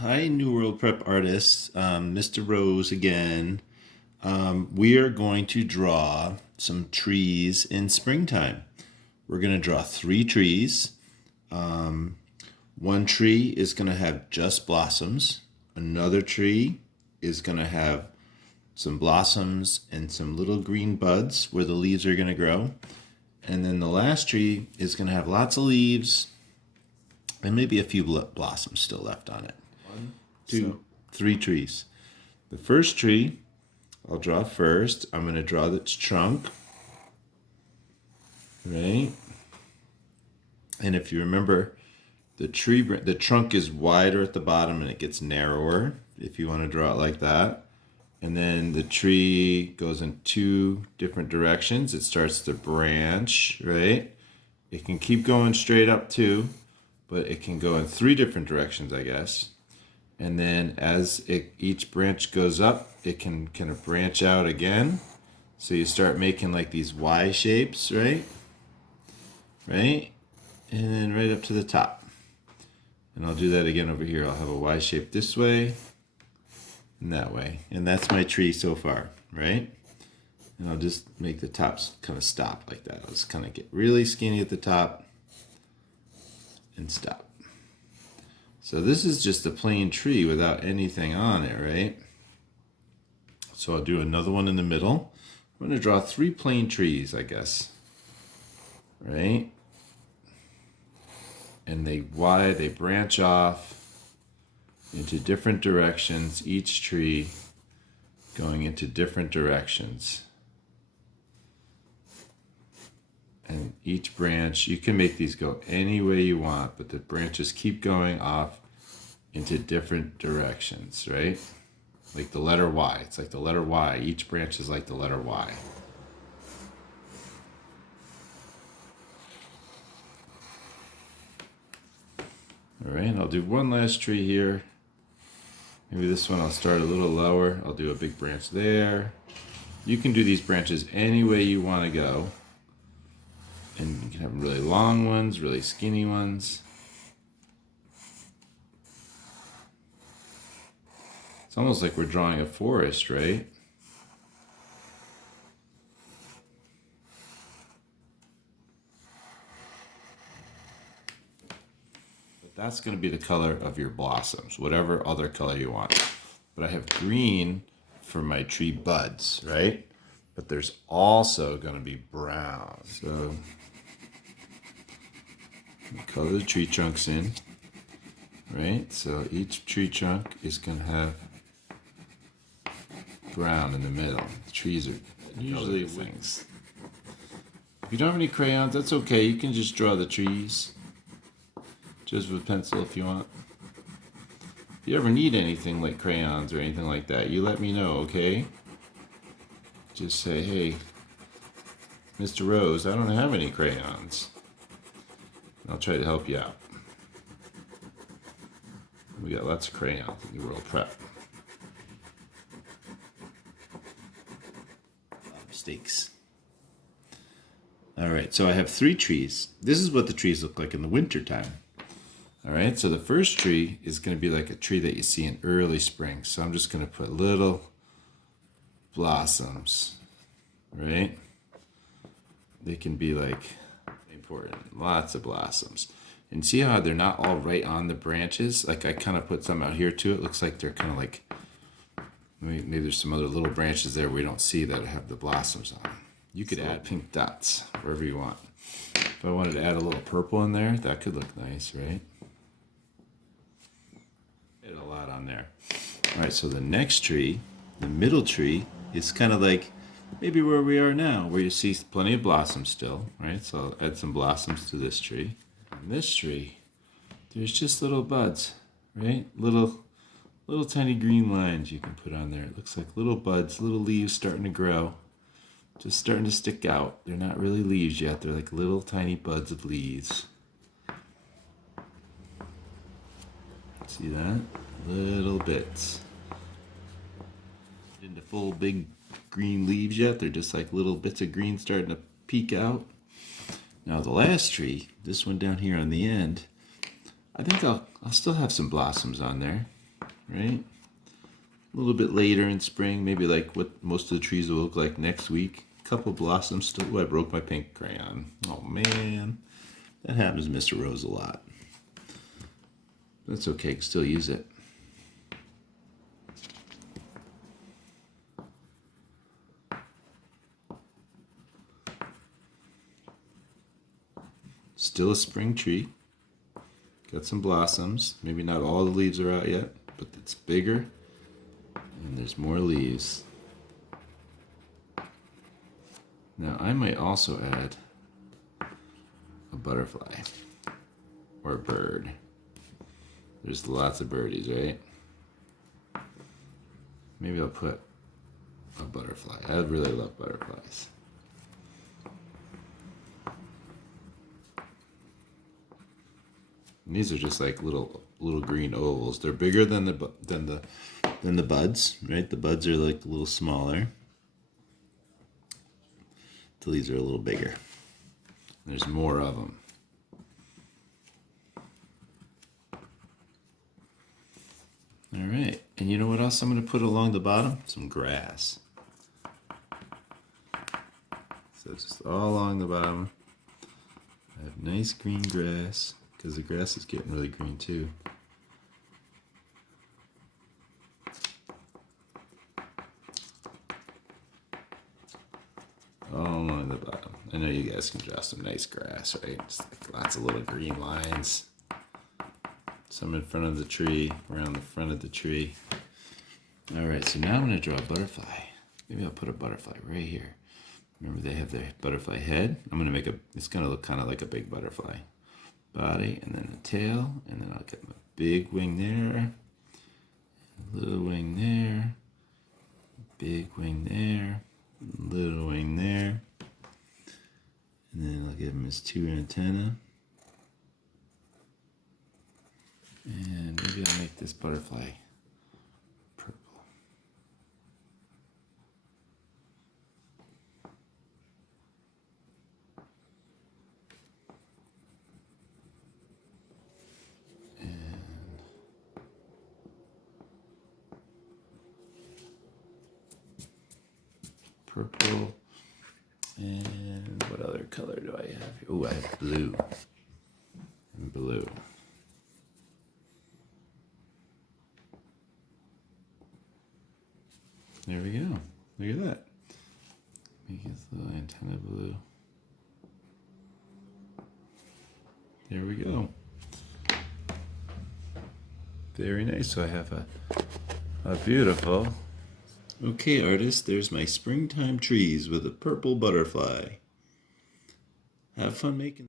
Hi, New World Prep artists. Mr. Rose again. We are going to draw some trees in springtime. We're going to draw 3 trees. One tree is going to have just blossoms. Another tree is going to have some blossoms and some little green buds where the leaves are going to grow. And then the last tree is going to have lots of leaves and maybe a few blossoms still left on it. 3 trees. The first tree I'll draw first. I'm going to draw its trunk, right? And if you remember, the trunk is wider at the bottom and it gets narrower if you want to draw it like that. And then the tree goes in 2 different directions. It starts to branch, right? It can keep going straight up too, but it can go in 3 different directions, I guess. And then as each branch goes up, it can kind of branch out again. So you start making like these Y shapes, right? Right? And then right up to the top. And I'll do that again over here. I'll have a Y shape this way and that way. And that's my tree so far, right? And I'll just make the tops kind of stop like that. I'll just kind of get really skinny at the top and stop. So this is just a plain tree without anything on it, right? So I'll do another one in the middle. I'm going to draw 3 plain trees, I guess. Right? And they branch off into different directions, each tree going into different directions. And each branch, you can make these go any way you want, but the branches keep going off into different directions, right? Like the letter Y. It's like the letter Y. Each branch is like the letter Y. All right, I'll do one last tree here. Maybe this one I'll start a little lower. I'll do a big branch there. You can do these branches any way you want to go. And you can have really long ones, really skinny ones. It's almost like we're drawing a forest, right? But that's going to be the color of your blossoms, whatever other color you want. But I have green for my tree buds, right? But there's also going to be brown. So color the tree trunks in, right? So each tree trunk is going to have brown in the middle. The trees are usually things. If you don't have any crayons, that's okay. You can just draw the trees just with a pencil if you want. If you ever need anything like crayons or anything like that, you let me know, okay? Just say, hey, Mr. Rose, I don't have any crayons. I'll try to help you out. We got lots of crayons in New World Prep. A lot of mistakes. All right, so I have 3 trees. This is what the trees look like in the winter time. All right, so the first tree is going to be like a tree that you see in early spring. So I'm just going to put little blossoms, right? They can be like important, lots of blossoms. And see how they're not all right on the branches? Like I kind of put some out here too. It looks like they're kind of like, maybe there's some other little branches there we don't see that have the blossoms on them. You could add pink dots wherever you want. If I wanted to add a little purple in there, that could look nice, right? Add a lot on there. All right, so the next tree, the middle tree, is kind of like maybe where we are now, where you see plenty of blossoms still, right? So I'll add some blossoms to this tree. On this tree, there's just little buds, right? Little tiny green lines you can put on there. It looks like little buds, little leaves starting to grow. Just starting to stick out. They're not really leaves yet. They're like little tiny buds of leaves. See that? Little bits. Into full big green leaves yet. They're just like little bits of green starting to peek out. Now the last tree, this one down here on the end, I think I'll still have some blossoms on there. right? A little bit later in spring, maybe like what most of the trees will look like next week. A couple blossoms still. Ooh, I broke my pink crayon. Oh man, that happens to Mr. Rose a lot. That's okay, I can still use it. Still a spring tree. Got some blossoms. Maybe not all the leaves are out yet, but it's bigger and there's more leaves. Now I might also add a butterfly or a bird. There's lots of birdies, right? Maybe I'll put a butterfly. I really love butterflies. And these are just like little green ovals. They're bigger than the buds, right? The buds are like a little smaller. The leaves are a little bigger. There's more of them. All right, and you know what else I'm going to put along the bottom? Some grass. So just all along the bottom, I have nice green grass, because the grass is getting really green too. All along the bottom. I know you guys can draw some nice grass, right? Just like lots of little green lines. Some in front of the tree, around the front of the tree. All right, so now I'm going to draw a butterfly. Maybe I'll put a butterfly right here. Remember they have their butterfly head? I'm going to make it's going to look kind of like a big butterfly. Body, and then a tail, and then I'll get my big wing there, little wing there, big wing there, little wing there, and then I'll give him his two antennae. And maybe I'll make this butterfly purple. And purple. And what other color do I have? Oh, I have blue. And blue. There we go. Look at that. Make his little antenna blue. There we go. Very nice. So I have a beautiful... Okay, artist, there's my springtime trees with a purple butterfly. Have fun making